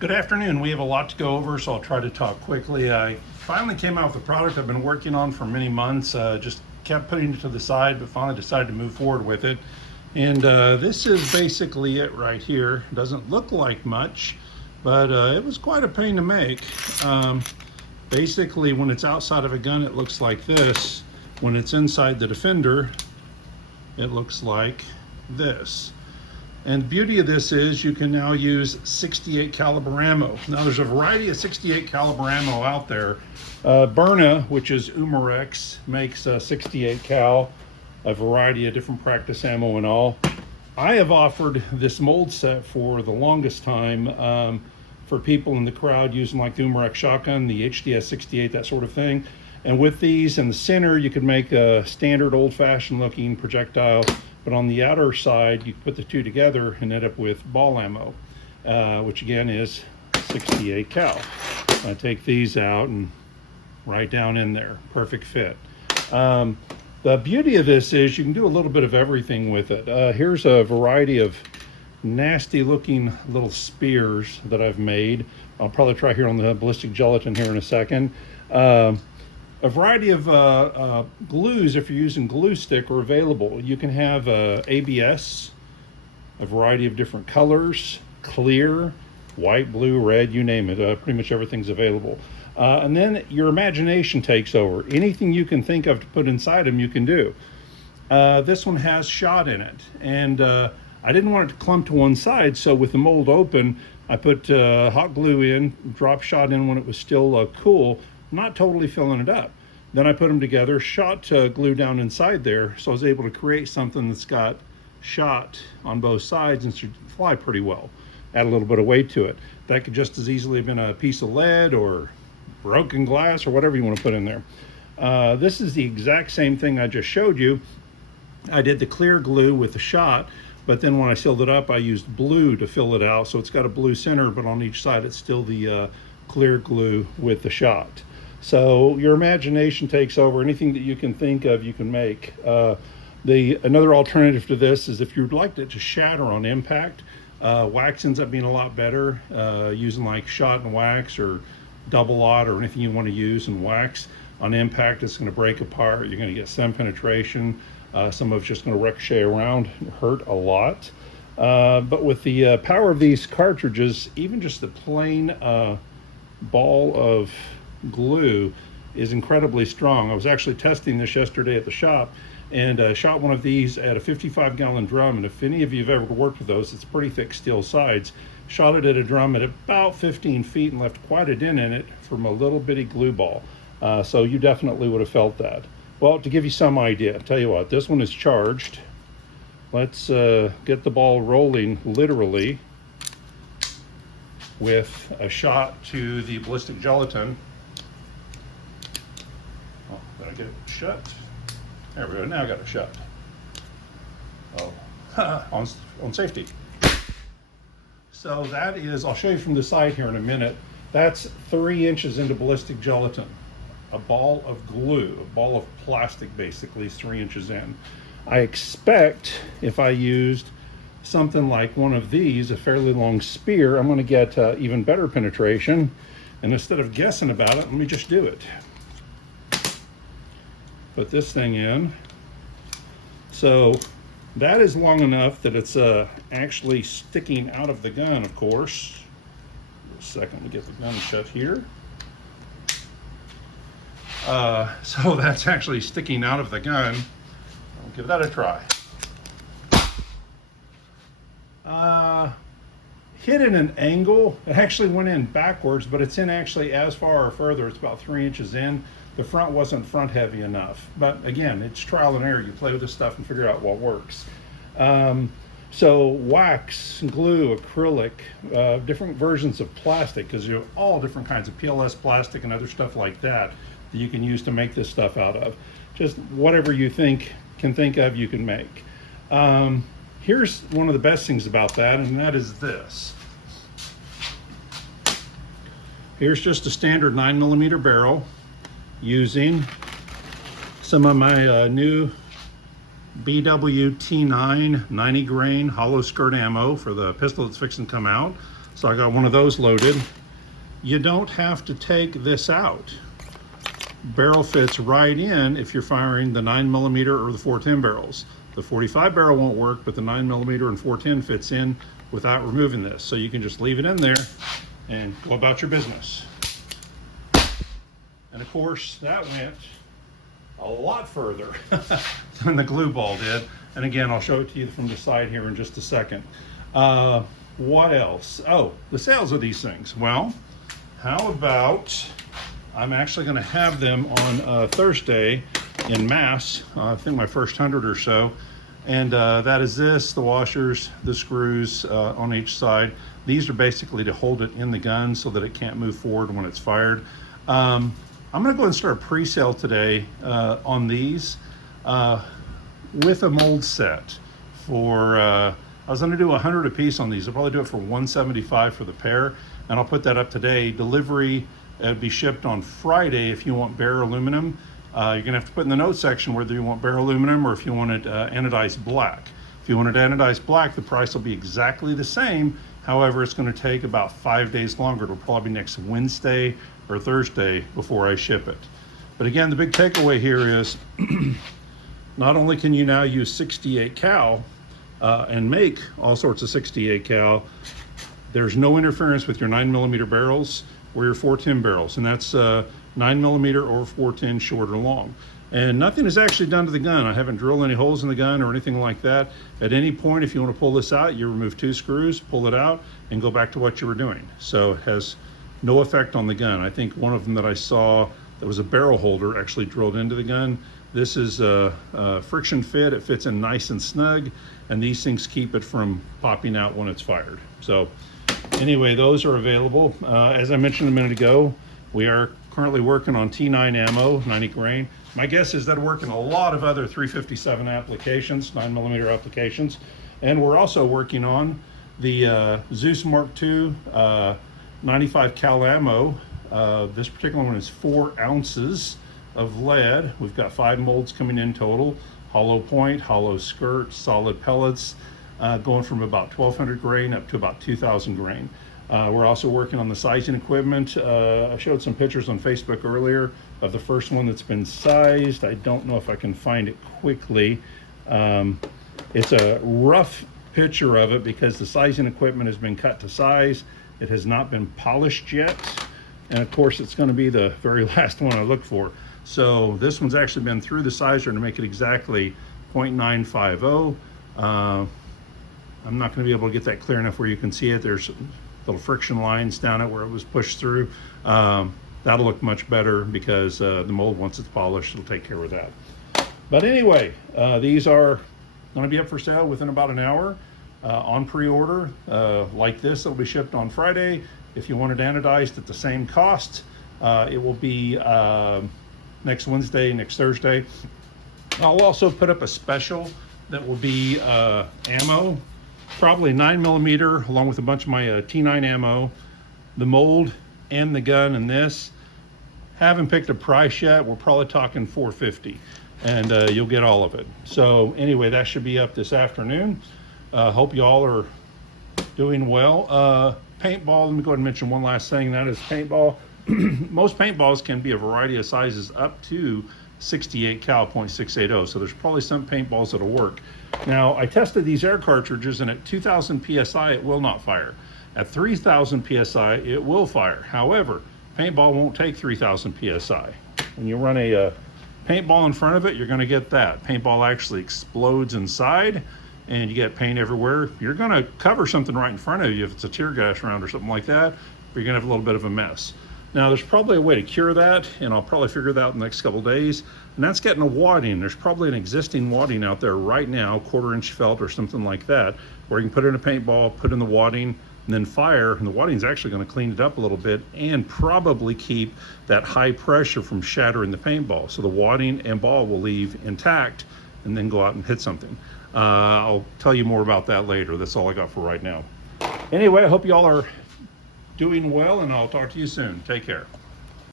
Good afternoon. We have a lot to go over, so I'll try to talk quickly. I finally came out with a product I've been working on for many months. Just kept putting it to the side, but finally decided to move forward with it. And this is basically it right here. Doesn't look like much, but it was quite a pain to make. Basically, when it's outside of a gun, it looks like this. When it's inside the Defender, it looks like this. And the beauty of this is you can now use 68 caliber ammo. Now there's a variety of 68 caliber ammo out there. Byrna, which is Umarex, makes 68 cal, a variety of different practice ammo and all. I have offered this mold set for the longest time for people in the crowd using like the Umarex shotgun, the HDS 68, that sort of thing. And with these in the center, you could make a standard old-fashioned looking projectile. But on the outer side, you put the two together and end up with ball ammo, which again is 68 cal. I take these out and right down in there, perfect fit. The beauty of this is you can do a little bit of everything with it. Here's a variety of nasty looking little spears that I've made. I'll probably try here on the ballistic gelatin here in a second. A variety of glues, if you're using glue stick, are available. You can have ABS, a variety of different colors, clear, white, blue, red, you name it. Pretty much everything's available. And then your imagination takes over. Anything you can think of to put inside them, you can do. This one has shot in it. And I didn't want it to clump to one side, so with the mold open, I put hot glue in, dropped shot in when it was still cool, not totally filling it up. Then I put them together, shot glue down inside there, so I was able to create something that's got shot on both sides and should fly pretty well. Add a little bit of weight to it. That could just as easily have been a piece of lead or broken glass or whatever you want to put in there. This is the exact same thing I just showed you. I did the clear glue with the shot, but then when I sealed it up, I used blue to fill it out. So it's got a blue center, but on each side, it's still the clear glue with the shot. So your imagination takes over. Anything that you can think of, you can make. Another alternative to this is if you'd like it to shatter on impact, wax ends up being a lot better using like shot and wax or double aught or anything you want to use in wax. On impact, it's going to break apart. You're going to get some penetration. Some of it's just going to ricochet around and hurt a lot. But with the power of these cartridges, even just the plain ball of glue is incredibly strong. I was actually testing this yesterday at the shop and shot one of these at a 55-gallon drum, and if any of you have ever worked with those, it's pretty thick steel sides. Shot it at a drum at about 15 feet and left quite a dent in it from a little bitty glue ball. So you definitely would have felt that. Well, to give you some idea, I'll tell you what, this one is charged. Let's get the ball rolling literally with a shot to the ballistic gelatin. Oh, gotta get it shut. There we go, now I got it shut. Oh, on safety. So that is, I'll show you from the side here in a minute, that's 3 inches into ballistic gelatin. A ball of glue, a ball of plastic basically is 3 inches in. I expect if I used something like one of these, a fairly long spear, I'm gonna get even better penetration. And instead of guessing about it, let me just do it. Put this thing in. So that is long enough that it's actually sticking out of the gun, of course. A second to get the gun shut here. So that's actually sticking out of the gun. I'll give that a try. Hit in an angle. It actually went in backwards, but it's in actually as far or further. It's about 3 inches in. The front wasn't front heavy enough. But again, it's trial and error. You play with this stuff and figure out what works. So wax, glue, acrylic, different versions of plastic, because you have all different kinds of PLS plastic and other stuff like that that you can use to make this stuff out of. Just whatever you can think of, you can make. Here's one of the best things about that, and that is this. Here's just a standard 9mm barrel using some of my new BW T9 90 grain hollow skirt ammo for the pistol that's fixing to come out. So I got one of those loaded. You don't have to take this out. Barrel fits right in if you're firing the 9mm or the 410 barrels. The 45 barrel won't work, but the 9mm and 410 fits in without removing this. So you can just leave it in there and go about your business. And of course, that went a lot further than the glue ball did. And again, I'll show it to you from the side here in just a second. What else? Oh, the sales of these things. Well, how about, I'm actually going to have them on Thursday in mass. I think my first 100 or so. And that is this, the washers, the screws on each side. These are basically to hold it in the gun so that it can't move forward when it's fired. I'm going to go ahead and start a pre-sale today on these with a mold set for, I was going to do 100 a piece on these. I'll probably do it for $175 for the pair, and I'll put that up today. Delivery would be shipped on Friday if you want bare aluminum. You're gonna have to put in the notes section whether you want bare aluminum or if you want it anodized black. If you want it anodized black, the price will be exactly the same. However, it's gonna take about 5 days longer. It'll probably be next Wednesday or Thursday before I ship it. But again, the big takeaway here is not only can you now use 68 cal and make all sorts of 68 cal, there's no interference with your 9mm barrels or your 410 barrels, and that's 9mm or 410 short or long. And nothing is actually done to the gun. I haven't drilled any holes in the gun or anything like that. At any point, if you want to pull this out, you remove 2 screws, pull it out, and go back to what you were doing. So it has no effect on the gun. I think one of them that I saw that was a barrel holder actually drilled into the gun. This is a friction fit. It fits in nice and snug, and these things keep it from popping out when it's fired. So anyway, those are available. As I mentioned a minute ago, we are currently working on T9 ammo, 90 grain. My guess is that'll work in a lot of other 357 applications, 9mm applications. And we're also working on the Zeus Mark II 95 cal ammo. This particular one is 4 ounces of lead. We've got 5 molds coming in total. Hollow point, hollow skirt, solid pellets, going from about 1200 grain up to about 2000 grain. We're also working on the sizing equipment. I showed some pictures on Facebook earlier of the first one that's been sized. I don't know if I can find it quickly. It's a rough picture of it because the sizing equipment has been cut to size. It has not been polished yet. And of course, it's going to be the very last one I look for. So this one's actually been through the sizer to make it exactly 0.950. I'm not going to be able to get that clear enough where you can see it. There's little friction lines down it where it was pushed through. That'll look much better because the mold, once it's polished, it'll take care of that. But anyway, these are going to be up for sale within about an hour on pre-order. Like this, it'll be shipped on Friday. If you want it anodized at the same cost, it will be next Wednesday, next Thursday. I'll also put up a special that will be ammo, probably 9mm, along with a bunch of my T9 ammo, the mold, and the gun, and this. Haven't picked a price yet. We're probably talking $450, and you'll get all of it. So anyway, that should be up this afternoon. Hope y'all are doing well. Paintball, let me go ahead and mention one last thing, and that is paintball. Most paintballs can be a variety of sizes up to 68 cal .680, so there's probably some paintballs that'll work. Now, I tested these air cartridges, and at 2000 psi it will not fire. At 3000 psi it will fire. However, paintball won't take 3000 psi. When you run a paintball in front of it, you're going to get that. Paintball actually explodes inside, and you get paint everywhere. You're going to cover something right in front of you if it's a tear gas round or something like that, but you're going to have a little bit of a mess. Now, there's probably a way to cure that, and I'll probably figure that out in the next couple days, and that's getting a wadding. There's probably an existing wadding out there right now, 1/4-inch felt or something like that, where you can put in a paintball, put in the wadding, and then fire, and the wadding's actually going to clean it up a little bit and probably keep that high pressure from shattering the paintball. So the wadding and ball will leave intact and then go out and hit something. I'll tell you more about that later. That's all I got for right now. Anyway, I hope y'all are doing well, and I'll talk to you soon. Take care.